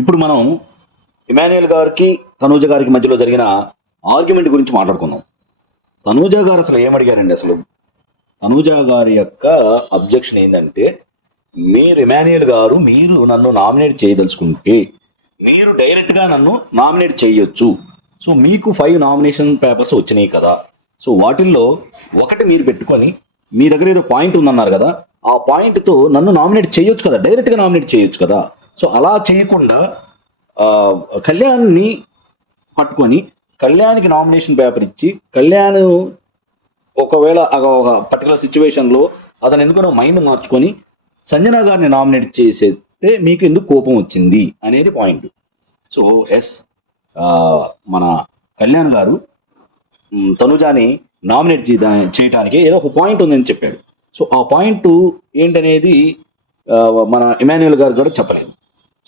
ఇప్పుడు మనం ఇమాన్యుయల్ గారికి తనూజ గారికి మధ్యలో జరిగిన ఆర్గ్యుమెంట్ గురించి మాట్లాడుకుందాం. తనూజ గారు అసలు ఏమడిగారండి అసలు? తనూజ గారి యొక్క అబ్జెక్షన్ ఏంటంటే మీరు ఇమాన్యుయల్ గారు మీరు నన్ను నామినేట్ చేయదలుచుకుంటే మీరు డైరెక్ట్గా నన్ను నామినేట్ చేయొచ్చు. సో మీకు ఫైవ్ నామినేషన్ పేపర్స్ వచ్చినాయి కదా. సో వాటిల్లో ఒకటి మీరు పెట్టుకొని మీ దగ్గర ఏదో పాయింట్ ఉందన్నారు కదా ఆ పాయింట్తో నన్ను నామినేట్ చేయొచ్చు కదా డైరెక్ట్గా నామినేట్ చేయొచ్చు కదా. సో అలా చేయకుండా కళ్యాణ్ని పట్టుకొని కళ్యాణ్కి నామినేషన్ పేపర్ ఇచ్చి కళ్యాణ్ ఒకవేళ ఒక పర్టికులర్ సిచ్యువేషన్లో అతను ఎందుకనో మైండ్ మార్చుకొని సంజన గారిని నామినేట్ చేసేస్తే మీకు ఎందుకు కోపం వచ్చింది అనేది పాయింట్. సో ఎస్ మన కళ్యాణ్ గారు తనుజాని నామినేట్ చేయడానికి ఏదో ఒక పాయింట్ ఉందని చెప్పాడు. సో ఆ పాయింట్ ఏంటనేది మన ఇమాన్యుయల్ గారు కూడా చెప్పలేదు.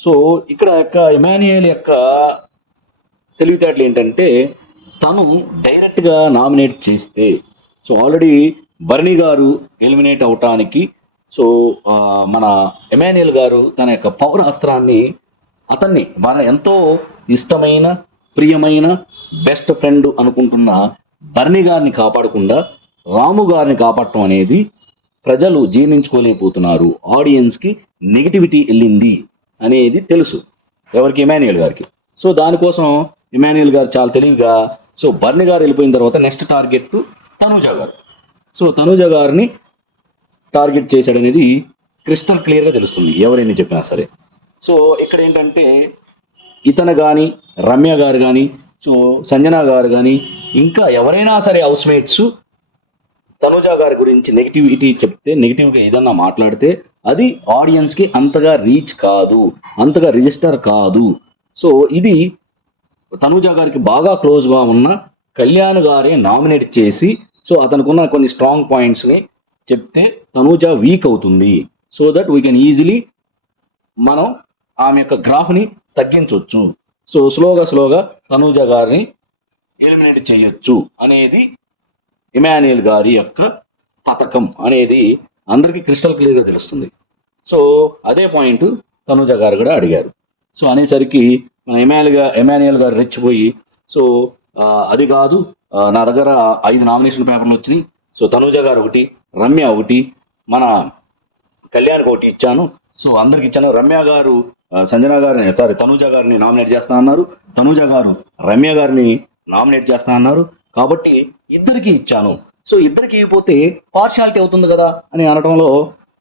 సో ఇక్కడ యొక్క ఇమాన్యుయల్ యొక్క తెలివితేటలు ఏంటంటే తను డైరెక్ట్గా నామినేట్ చేస్తే సో ఆల్రెడీ బర్నీ గారు ఎలిమినేట్ అవటానికి సో మన ఎమాన్యుయల్ గారు తన యొక్క పౌర అస్త్రాన్ని అతన్ని మన ఎంతో ఇష్టమైన ప్రియమైన బెస్ట్ ఫ్రెండ్ అనుకుంటున్న బర్నీ గారిని కాపాడకుండా రాము గారిని కాపాడటం అనేది ప్రజలు జీర్ణించుకోలేకపోతున్నారు. ఆడియన్స్కి నెగిటివిటీ వెళ్ళింది. అనేది తెలుసు. ఎవరికి? ఇమాన్యుయల్ గారికి. సో దానికోసం ఇమాన్యుయల్ గారు చాలా తెలివిగా సో బర్ని గారు వెళ్ళిపోయిన తర్వాత నెక్స్ట్ టార్గెట్ తనూజ గారు. సో తనూజ గారిని టార్గెట్ చేశాడు అనేది క్రిస్టల్ క్లియర్గా తెలుస్తుంది ఎవరైనా చెప్పినా సరే. సో ఇక్కడ ఏంటంటే ఇతను కానీ రమ్య గారు కానీ సో సంజన గారు కానీ ఇంకా ఎవరైనా సరే హౌస్ మేట్స్ తనుజ గారి గురించి నెగిటివిటీ చెప్తే నెగిటివ్గా ఏదన్నా మాట్లాడితే అది ఆడియన్స్కి అంతగా రీచ్ కాదు అంతగా రిజిస్టర్ కాదు. సో ఇది తనుజ గారికి బాగా క్లోజ్గా ఉన్న కళ్యాణ్ గారే నామినేట్ చేసి సో అతనుకున్న కొన్ని స్ట్రాంగ్ పాయింట్స్ని చెప్తే తనూజ వీక్ అవుతుంది. So that we can easily మనం ఆమె యొక్క గ్రాఫ్ని తగ్గించవచ్చు సో స్లోగా స్లోగా తనూజ గారిని ఎలిమినేట్ చేయొచ్చు అనేది ఇమాన్యుయల్ గారి యొక్క పథకం అనేది అందరికీ క్రిస్టల్ క్లియర్గా తెలుస్తుంది. సో అదే పాయింట్ తనూజ గారు కూడా అడిగారు. సో అనేసరికి మన ఎమాన్యుల్గా ఎమాన్యుయల్ గారు రెచ్చిపోయి సో అది కాదు నా దగ్గర ఐదు నామినేషన్ పేపర్లు వచ్చినాయి. సో తనూజ గారు ఒకటి రమ్య ఒకటి మన కళ్యాణ్కి ఒకటి ఇచ్చాను. సో అందరికి ఇచ్చాను. రమ్య గారు సంజన గారిని సారీ తనూజ గారిని నామినేట్ చేస్తా అన్నారు. తనూజ గారు రమ్య గారిని నామినేట్ చేస్తా అన్నారు. కాబట్టి ఇద్దరికి ఇచ్చాను. సో ఇద్దరికి ఇవ్వకపోతే పార్షాలిటీ అవుతుంది కదా అని అనడంలో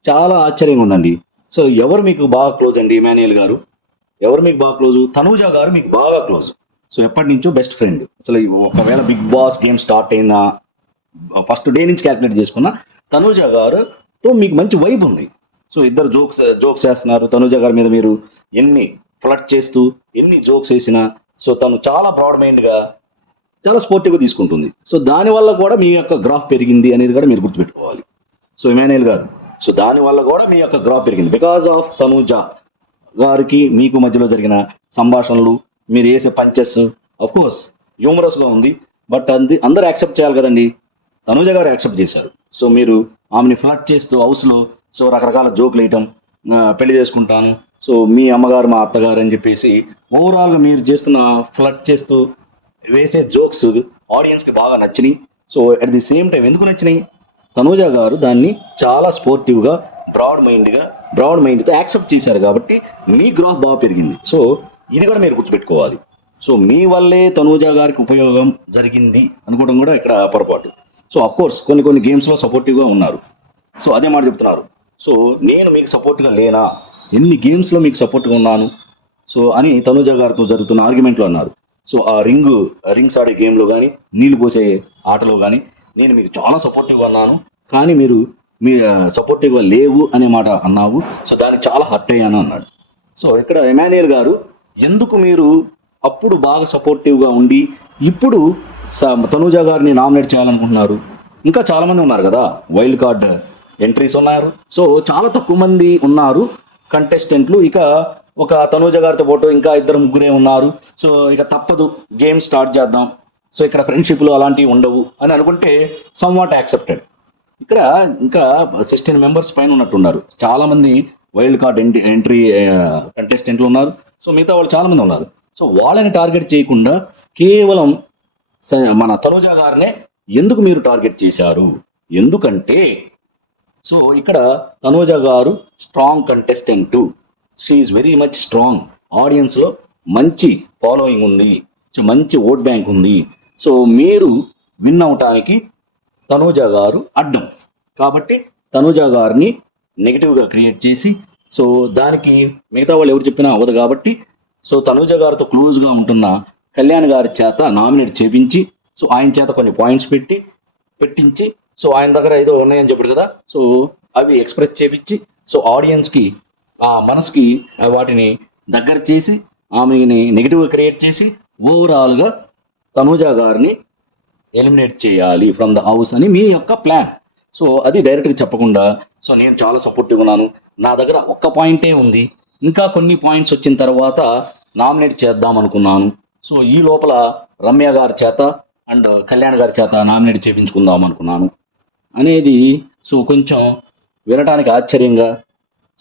చాలా ఆశ్చర్యంగా ఉందండి. సో ఎవరు మీకు బాగా క్లోజ్ అండి ఇమాన్యుయల్ గారు? ఎవరు మీకు బాగా క్లోజ్ తనూజ గారు మీకు బాగా క్లోజ్ సో ఎప్పటి నుంచో బెస్ట్ ఫ్రెండ్ అసలు ఒకవేళ బిగ్ బాస్ గేమ్ స్టార్ట్ అయినా ఫస్ట్ డే నుంచి క్యాల్కులేట్ చేసుకున్న తనూజ గారుతో మీకు మంచి వైబ్ ఉంది. సో ఇద్దరు జోక్స్ జోక్స్ చేస్తున్నారు. తనూజ గారి మీద మీరు ఎన్ని ఫ్లట్ చేస్తూ ఎన్ని జోక్స్ వేసినా సో తను చాలా బ్రాడ్ మైండ్గా చాలా స్పోర్టివ్గా తీసుకుంటుంది. సో దానివల్ల కూడా మీ యొక్క గ్రాఫ్ పెరిగింది అనేది కూడా మీరు గుర్తుపెట్టుకోవాలి. సో ఇమానుయల్ గారు సో దానివల్ల కూడా మీ యొక్క గ్రాఫ్ పెరిగింది. బికాస్ ఆఫ్ తనూజ గారికి మీకు మధ్యలో జరిగిన సంభాషణలు మీరు వేసే పంచెస్ కోర్స్ హ్యూమరస్గా ఉంది. బట్ అంది అందరూ యాక్సెప్ట్ చేయాలి కదండి. తనూజ గారు యాక్సెప్ట్ చేశారు. సో మీరు ఆమెని ఫ్లాట్ చేస్తూ హౌస్లో సో రకరకాల జోకులు వేయటం పెళ్ళి చేసుకుంటాను. సో మీ అమ్మగారు మా అత్తగారు అని చెప్పేసి ఓవరాల్గా మీరు చేస్తున్న ఫ్లట్ చేస్తూ వేసే జోక్స్ ఆడియన్స్కి బాగా నచ్చినాయి. So at the same time ఎందుకు నచ్చినాయి? తనూజ గారు దాన్ని చాలా స్పోర్టివ్గా బ్రాడ్ మైండ్గా బ్రాడ్ మైండ్తో యాక్సెప్ట్ చేశారు కాబట్టి మీ గ్రోత్ బాగా పెరిగింది. సో ఇది కూడా మీరు గుర్తుపెట్టుకోవాలి. సో మీ వల్లే తనూజ గారికి ఉపయోగం జరిగింది అనుకోవడం కూడా ఇక్కడ పొరపాటు. సో అఫ్ కోర్స్ కొన్ని కొన్ని గేమ్స్లో సపోర్టివ్గా ఉన్నారు. సో అదే మాట చెప్తున్నారు. సో నేను మీకు సపోర్ట్గా లేనా? ఎన్ని గేమ్స్లో మీకు సపోర్ట్గా ఉన్నాను? సో అని తనుజ గారితో జరుగుతున్న ఆర్గ్యుమెంట్లో అన్నారు. సో ఆ రింగ్ రింగ్స్ ఆడే గేమ్లో కానీ నీళ్ళు పోసే ఆటలో కానీ నేను మీకు చాలా సపోర్టివ్గా ఉన్నాను. కానీ మీరు మీ సపోర్టివ్గా లేవు అనే మాట అన్నావు. సో దానికి చాలా హర్ట్ అయ్యాను అన్నాడు. సో ఇక్కడ ఎమాన్యుయల్ గారు ఎందుకు మీరు అప్పుడు బాగా సపోర్టివ్గా ఉండి ఇప్పుడు స- తనూజ గారిని నామినేట్ చేయాలనుకుంటున్నారు? ఇంకా చాలామంది ఉన్నారు కదా వైల్డ్ కార్డ్ ఎంట్రీస్ ఉన్నారు. సో చాలా తక్కువ మంది ఉన్నారు కంటెస్టెంట్లు ఇక ఒక తనూజ గారితో పాటు ఇంకా ఇద్దరు ముగ్గురే ఉన్నారు. సో ఇక తప్పదు గేమ్ స్టార్ట్ చేద్దాం. సో ఇక్కడ ఫ్రెండ్షిప్లు అలాంటివి ఉండవు అని అనుకుంటే సమ్ వాట్ యాక్సెప్టెడ్. ఇక్కడ ఇంకా సిక్స్టీన్ మెంబర్స్ పైన ఉన్నట్టున్నారు. చాలామంది వైల్డ్ కార్డ్ ఎంట్రీ ఎంట్రీ కంటెస్టెంట్లు ఉన్నారు. సో మిగతా వాళ్ళు చాలామంది ఉన్నారు. సో వాళ్ళని టార్గెట్ చేయకుండా కేవలం మన తనుజ గారినే ఎందుకు మీరు టార్గెట్ చేశారు? ఎందుకంటే సో ఇక్కడ Tanuja garu strong contestant. She's very much strong ఆడియన్స్లో మంచి ఫాలోయింగ్ ఉంది. సో మంచి ఓట్ బ్యాంక్ ఉంది. సో మీరు విన్ అవటానికి తనూజ గారు అడ్డం. కాబట్టి తనూజ గారిని నెగిటివ్గా క్రియేట్ చేసి సో దానికి మిగతా వాళ్ళు ఎవరు చెప్పినా అవ్వదు కాబట్టి సో తనూజ గారితో క్లోజ్గా ఉంటున్న కళ్యాణ్ గారి చేత నామినేట్ చేపించి సో ఆయన చేత కొన్ని పాయింట్స్ పెట్టి పెట్టించి సో ఆయన దగ్గర ఏదో ఉన్నాయని చెప్పాడు కదా సో అవి ఎక్స్ప్రెస్ చేపించి సో ఆడియన్స్కి ఆ మనసుకి వాటిని దగ్గర చేసి ఆమెని నెగిటివ్గా క్రియేట్ చేసి ఓవరాల్గా తనూజ గారిని ఎలిమినేట్ చేయాలి ఫ్రమ్ ద హౌస్ అని మీ యొక్క ప్లాన్ సో అది డైరెక్ట్గా చెప్పకుండా సో నేను చాలా సపోర్టివ్ ఉన్నాను. నా దగ్గర ఒక్క పాయింటే ఉంది. ఇంకా కొన్ని పాయింట్స్ వచ్చిన తర్వాత నామినేట్ చేద్దాం అనుకున్నాను. సో ఈ లోపల రమ్య గారి చేత అండ్ కళ్యాణ్ గారి చేత నామినేట్ చేయించుకుందాం అనుకున్నాను. అనేది సో కొంచెం వినటానికి ఆశ్చర్యంగా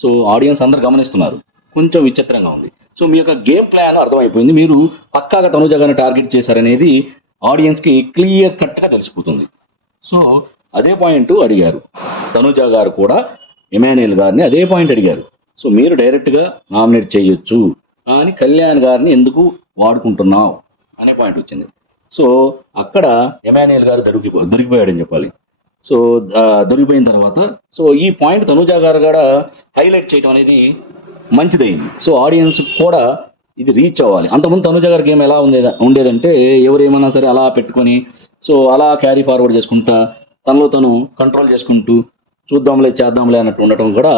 సో ఆడియన్స్ అందరు గమనిస్తున్నారు. కొంచెం విచిత్రంగా ఉంది. సో మీ యొక్క గేమ్ ప్లాన్ అర్థమైపోయింది. మీరు పక్కాగా తనుజ గారిని టార్గెట్ చేశారనేది ఆడియన్స్కి క్లియర్ కట్గా తెలిసిపోతుంది. సో అదే పాయింట్ అడిగారు. తనుజ గారు కూడా ఎమాన్యుయల్ గారిని అదే పాయింట్ అడిగారు. సో మీరు డైరెక్ట్గా నామినేట్ చేయొచ్చు అని కళ్యాణ్ గారిని ఎందుకు వాడుకుంటున్నావు అనే పాయింట్ వచ్చింది. సో అక్కడ ఎమాన్యుయల్ గారు దొరికి దొరికిపోయాడని చెప్పాలి. సో దొరికిపోయిన తర్వాత సో ఈ పాయింట్ తనుజా గారు కూడా హైలైట్ చేయడం అనేది మంచిదైంది. సో ఆడియన్స్ కూడా ఇది రీచ్ అవ్వాలి. అంతకుముందు తనుజ గారి గేమ్ ఎలా ఉండేది ఉండేదంటే ఎవరు ఏమన్నా సరే అలా పెట్టుకొని సో అలా క్యారీ ఫార్వర్డ్ చేసుకుంటా తనలో తను కంట్రోల్ చేసుకుంటూ చూద్దాంలే చేద్దాంలే అన్నట్టు ఉండటం కూడా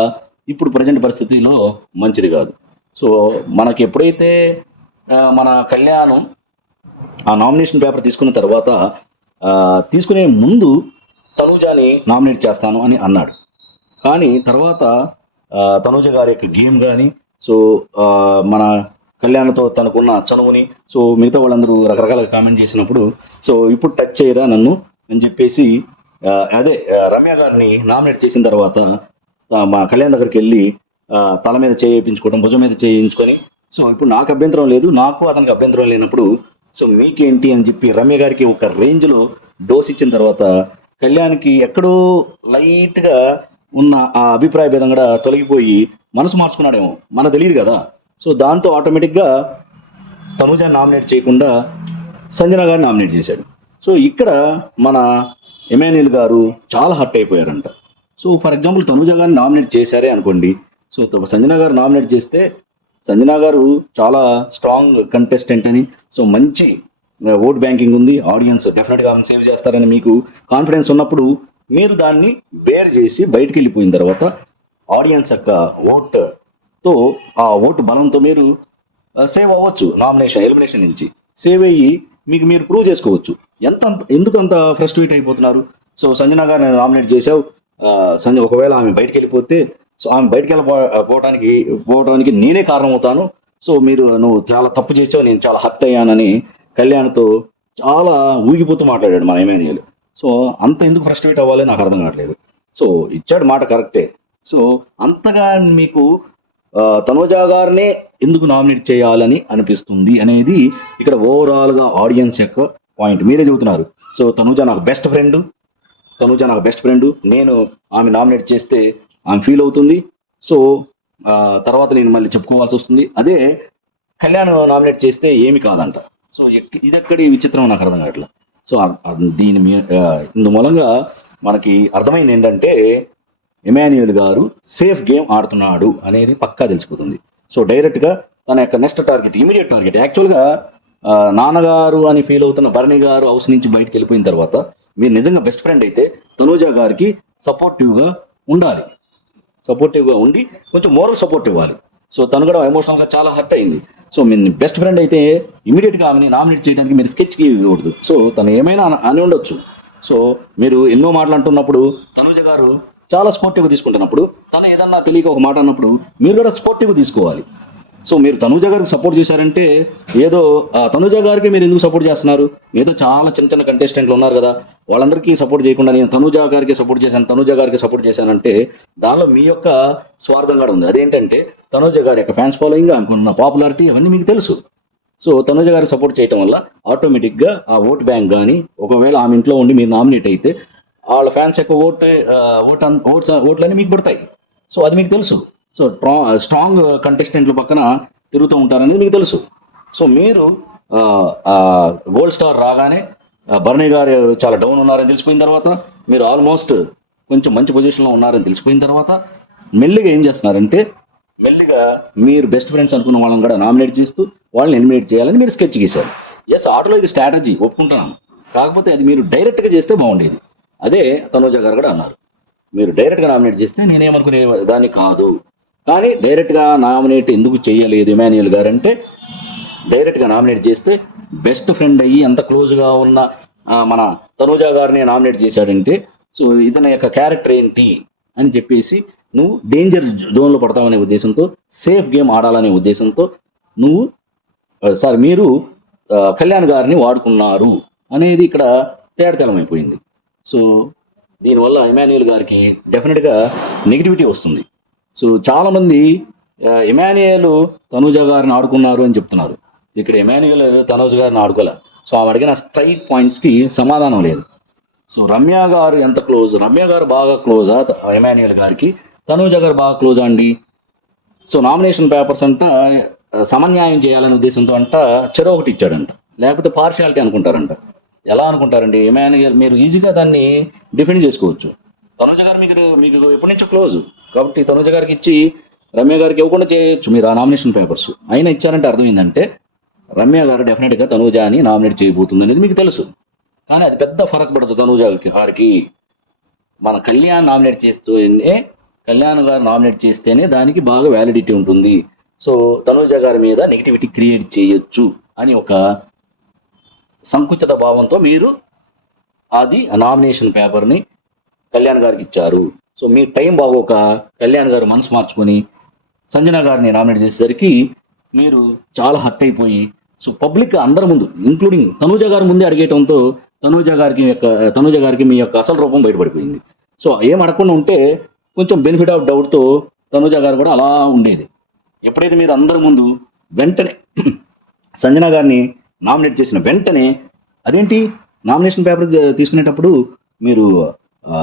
ఇప్పుడు ప్రజెంట్ పరిస్థితిలో మంచిది కాదు. సో మనకి ఎప్పుడైతే మన కళ్యాణం ఆ నామినేషన్ పేపర్ తీసుకున్న తర్వాత తీసుకునే ముందు తనూజాని నామినేట్ చేస్తాను అని అన్నాడు. కానీ తర్వాత తనూజ గారి యొక్క గేమ్ కానీ సో మన కళ్యాణ్తో తనకున్న చనువుని సో మిగతా వాళ్ళందరూ రకరకాల కామెంట్ చేసినప్పుడు సో ఇప్పుడు టచ్ చేయరా నన్ను? అని చెప్పేసి అదే రమ్య గారిని నామినేట్ చేసిన తర్వాత మా కళ్యాణ్ దగ్గరికి వెళ్ళి తల మీద చేయించుకోవడం భుజం మీద చేయించుకొని సో ఇప్పుడు నాకు అభ్యంతరం లేదు నాకు అతనికి అభ్యంతరం లేనప్పుడు సో మీకేంటి అని చెప్పి రమ్య గారికి ఒక రేంజ్లో డోస్ ఇచ్చిన తర్వాత కళ్యాణ్కి ఎక్కడో లైట్గా ఉన్న ఆ అభిప్రాయ భేదం కూడా తొలగిపోయి మనసు మార్చుకున్నాడేమో. మనకు తెలియదు కదా. సో దాంతో ఆటోమేటిక్గా తనుజ నామినేట్ చేయకుండా సంజన గారిని నామినేట్ చేశాడు. సో ఇక్కడ మన ఎమాన్యుల్ గారు చాలా హర్ట్ అయిపోయారంట. సో ఫర్ ఎగ్జాంపుల్ తనుజ గారిని నామినేట్ చేశారే అనుకోండి. సో సంజన గారు నామినేట్ చేస్తే సంజన గారు చాలా స్ట్రాంగ్ కంటెస్టెంట్ అని సో మంచి ఓట్ బ్యాంకింగ్ ఉంది ఆడియన్స్ డెఫినెట్గా ఆమెను సేవ్ చేస్తారని మీకు కాన్ఫిడెన్స్ ఉన్నప్పుడు మీరు దాన్ని బేర్ చేసి బయటికి వెళ్ళిపోయిన తర్వాత ఆడియన్స్ యొక్క ఓట్తో ఆ ఓటు బలంతో మీరు సేవ్ అవ్వచ్చు నామినేషన్ ఎలిమినేషన్ నుంచి. సేవ్ అయ్యి మీకు మీరు ప్రూవ్ చేసుకోవచ్చు. ఎంత ఎందుకంత ఎందుకు అంత ఫ్రస్ట్రేట్ అయిపోతున్నారు? సో సంజన గారు నేను నామినేట్ చేశావు. సంజ ఒకవేళ ఆమె బయటికి వెళ్ళిపోతే సో ఆమె బయటికి వెళ్ళిపో పోవడానికి పోవడానికి నేనే కారణం అవుతాను సో మీరు నువ్వు చాలా తప్పు చేసావు నేను చాలా హర్ట్ అయ్యానని కళ్యాణ్తో చాలా ఊగిపోతూ మాట్లాడాడు మన ఎమ్మెన్యేలు సో అంత ఎందుకు ఫ్రస్ట్రేట్ అవ్వాలి నాకు అర్థం కావట్లేదు. సో ఇచ్చాడు మాట కరెక్టే. సో అంతగా మీకు ఆ, గారినే ఎందుకు నామినేట్ చేయాలని అనిపిస్తుంది అనేది ఇక్కడ ఓవరాల్గా ఆడియన్స్ యొక్క పాయింట్. మీరే చెబుతున్నారు. సో తనూజా నాకు బెస్ట్ ఫ్రెండ్ తనూజ నాకు బెస్ట్ ఫ్రెండ్ నేను ఆమె నామినేట్ చేస్తే ఆమె ఫీల్ అవుతుంది. సో తర్వాత నేను మళ్ళీ చెప్పుకోవాల్సి వస్తుంది. అదే కళ్యాణ్ నామినేట్ చేస్తే ఏమి కాదంట. సో ఎక్- ఇది ఈ విచిత్రం నాకు అర్థం కావట్లేదు సో దీని మీ ఇందు మూలంగా మనకి అర్థమైంది ఏంటంటే ఎమాన్యుయల్ గారు సేఫ్ గేమ్ ఆడుతున్నాడు అనేది పక్కా తెలిసిపోతుంది. సో డైరెక్ట్గా తన యొక్క నెక్స్ట్ టార్గెట్ ఇమీడియట్ టార్గెట్ యాక్చువల్గా నాన్నగారు అని ఫీల్ అవుతున్న భరణి గారు హౌస్ నుంచి బయటకు వెళ్ళిపోయిన తర్వాత మీరు నిజంగా బెస్ట్ ఫ్రెండ్ అయితే తనూజ గారికి సపోర్టివ్గా ఉండాలి. సపోర్టివ్గా ఉండి కొంచెం మోరల్ సపోర్ట్ ఇవ్వాలి. సో తను కూడా ఎమోషనల్గా చాలా హర్ట్ అయింది. సో మీ బెస్ట్ ఫ్రెండ్ అయితే ఇమీడియట్గా ఆమెని నామినేట్ చేయడానికి మీరు స్కెచ్కి ఇవ్వకూడదు సో తను ఏమైనా అని ఉండొచ్చు. సో మీరు ఎన్నో మాటలు అంటున్నప్పుడు తనుజ గారు చాలా స్పోర్టివ్గా తీసుకుంటున్నప్పుడు తను ఏదన్నా తెలియక ఒక మాట అన్నప్పుడు మీరు కూడా స్పోర్టివ్గా తీసుకోవాలి. సో మీరు తనుజ గారికి సపోర్ట్ చేశారంటే ఏదో ఆ, గారికి మీరు ఎందుకు సపోర్ట్ చేస్తున్నారు? ఏదో చాలా చిన్న చిన్న కంటెస్టెంట్లు ఉన్నారు కదా వాళ్ళందరికీ సపోర్ట్ చేయకుండా నేను తనుజ గారికి సపోర్ట్ చేశాను తనుజ గారికి సపోర్ట్ చేశానంటే దానిలో మీ యొక్క స్వార్థం కూడా ఉంది. అదేంటంటే తనుజ గారి యొక్క ఫ్యాన్స్ ఫాలోయింగ్ అనుకున్న పాపులారిటీ అవన్నీ మీకు తెలుసు. సో తనుజ గారికి సపోర్ట్ చేయటం వల్ల ఆటోమేటిక్గా ఆ ఓట్ బ్యాంక్ కానీ ఒకవేళ ఆమె ఇంట్లో ఉండి మీరు నామినేట్ అయితే వాళ్ళ ఫ్యాన్స్ యొక్క ఓట్ ఓట్ ఓట్స్ ఓట్లన్నీ మీకు పడతాయి. సో అది మీకు తెలుసు. సో స్ట్రాంగ్ కంటెస్టెంట్ల పక్కన తిరుగుతూ ఉంటారనేది మీకు తెలుసు. సో మీరు uh, uh, గోల్డ్ స్టార్ రాగానే uh, ఆ, భరణి గారు చాలా డౌన్ ఉన్నారని తెలిసిపోయిన తర్వాత మీరు ఆల్మోస్ట్ కొంచెం మంచి పొజిషన్లో ఉన్నారని తెలిసిపోయిన తర్వాత మెల్లిగా ఏం చేస్తున్నారంటే మెల్లిగా మీరు బెస్ట్ ఫ్రెండ్స్ అనుకున్న వాళ్ళని కూడా నామినేట్ చేస్తూ వాళ్ళని ఎలిమినేట్ చేయాలని మీరు స్కెచ్ గీశారు. ఎస్ ఆటోలో ఇది స్ట్రాటజీ ఒప్పుకుంటున్నాను. కాకపోతే అది మీరు డైరెక్ట్గా చేస్తే బాగుండేది. అదే తనోజ గారు కూడా అన్నారు. మీరు డైరెక్ట్గా నామినేట్ చేస్తే నేనేమనుకునే దాన్ని కాదు. కానీ డైరెక్ట్గా నామినేట్ ఎందుకు చేయలేదు ఇమాన్యుయల్ గారు అంటే డైరెక్ట్గా నామినేట్ చేస్తే బెస్ట్ ఫ్రెండ్ అయ్యి ఎంత క్లోజ్గా ఉన్న మన తనూజ గారిని నామినేట్ చేశాడంటే సో ఇతని యొక్క క్యారెక్టర్ ఏంటి అని చెప్పేసి నువ్వు డేంజర్ జోన్లో పడతావనే ఉద్దేశంతో సేఫ్ గేమ్ ఆడాలనే ఉద్దేశంతో నువ్వు సార్ మీరు కళ్యాణ్ గారిని వాడుకున్నారు అనేది ఇక్కడ తేడతెలమైపోయింది. సో దీనివల్ల ఇమాన్యుయల్ గారికి డెఫినెట్గా నెగిటివిటీ వస్తుంది. సో చాలామంది ఆ, ఇమాన్యుయల్ తనూజ గారిని ఆడుకున్నారు అని చెప్తున్నారు. ఇక్కడ ఇమాన్యుయల్ తనూజ గారిని ఆడుకోలే. సో ఆమె అడిగిన స్ట్రైట్ పాయింట్స్కి సమాధానం లేదు. సో రమ్య గారు ఎంత క్లోజ్? రమ్య గారు బాగా క్లోజా? ఎమాన్యుయల్ గారికి? తనూజ గారు బాగా క్లోజా అండి? సో నామినేషన్ పేపర్స్ అంట సమన్యాయం చేయాలనే ఉద్దేశంతో అంట చెరో ఒకటి ఇచ్చాడంట. లేకపోతే పార్షియాలిటీ అనుకుంటారంట. ఎలా అనుకుంటారండి? ఎమాన్యుయల్ మీరు ఈజీగా దాన్ని డిఫెండ్ చేసుకోవచ్చు. తనుజ గారు మీకు మీకు ఎప్పటి నుంచో క్లోజ్. కాబట్టి తనుజ గారికి ఇచ్చి రమ్య గారికి ఇవ్వకుండా చేయొచ్చు మీరు ఆ నామినేషన్ పేపర్స్. అయినా ఇచ్చారంటే అర్థం ఏంటంటే రమ్య గారు డెఫినెట్గా తనూజ అని నామినేట్ చేయబోతుంది అనేది మీకు తెలుసు. కానీ అది పెద్ద ఫరక్ పడదు తనూజకి గారికి మన కళ్యాణ్ నామినేట్ చేస్తూనే కళ్యాణ్ గారు నామినేట్ చేస్తేనే దానికి బాగా వ్యాలిడిటీ ఉంటుంది. సో తనూజ గారి మీద నెగిటివిటీ క్రియేట్ చేయొచ్చు అని ఒక సంకుచిత భావంతో మీరు అది నామినేషన్ పేపర్ని కళ్యాణ్ గారికి ఇచ్చారు. సో మీ టైం బాగోక కళ్యాణ్ గారు మనసు మార్చుకొని సంజన గారిని నామినేట్ చేసేసరికి మీరు చాలా హర్ట్ అయిపోయి సో పబ్లిక్ అందరి ముందు ఇంక్లూడింగ్ తనూజ గారి ముందే అడిగేయడంతో తనూజ గారికి యొక్క తనూజ గారికి మీ యొక్క అసలు రూపం బయటపడిపోయింది. సో ఏం అడగకుండా ఉంటే కొంచెం బెనిఫిట్ ఆఫ్ డౌట్తో తనూజ గారు కూడా అలా ఉండేది. ఎప్పుడైతే మీరు అందరి ముందు వెంటనే సంజన గారిని నామినేట్ చేసిన వెంటనే అదేంటి? నామినేషన్ పేపర్ తీసుకునేటప్పుడు మీరు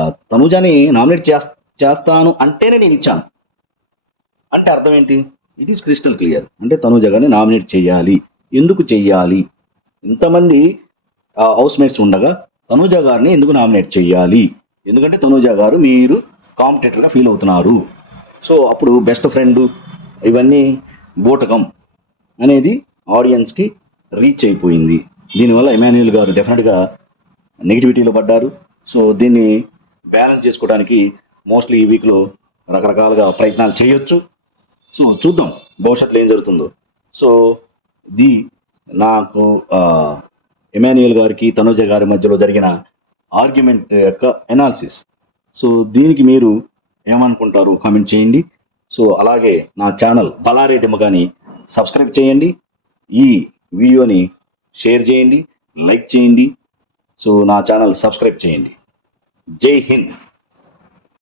తనుజని నామినేట్ చేస్- చేస్తాను అంటేనే నేను ఇచ్చాను. అంటే అర్థం ఏంటి? ఇట్ ఈస్ క్రిస్టల్ క్లియర్ అంటే తనుజ గారిని నామినేట్ చేయాలి. ఎందుకు చెయ్యాలి? ఇంతమంది హౌస్ మేట్స్ ఉండగా తనుజ గారిని ఎందుకు నామినేట్ చేయాలి ఎందుకంటే తనుజ గారు మీరు కాంపిటేటర్గా ఫీల్ అవుతున్నారు. సో అప్పుడు బెస్ట్ ఫ్రెండ్ ఇవన్నీ బూటకం అనేది ఆడియన్స్కి రీచ్ అయిపోయింది. దీనివల్ల ఎమాన్యుయల్ గారు డెఫినెట్గా నెగిటివిటీలో పడ్డారు. సో దీన్ని బ్యాలెన్స్ చేసుకోవడానికి మోస్ట్లీ ఈ వీక్లో రకరకాలుగా ప్రయత్నాలు చేయొచ్చు. సో చూద్దాం భవిష్యత్తులో ఏం జరుగుతుందో. సో ది నాకు ఎమాన్యుయల్ గారికి తనుజ గారి మధ్యలో జరిగిన ఆర్గ్యుమెంట్ యొక్క ఎనాలిసిస్ సో దీనికి మీరు ఏమనుకుంటారు కామెంట్ చేయండి. సో అలాగే నా ఛానల్ బలారెడ్డి కానీ సబ్స్క్రైబ్ చేయండి. ఈ వీడియోని షేర్ చేయండి లైక్ చేయండి. సో నా ఛానల్ సబ్స్క్రైబ్ చేయండి. Jai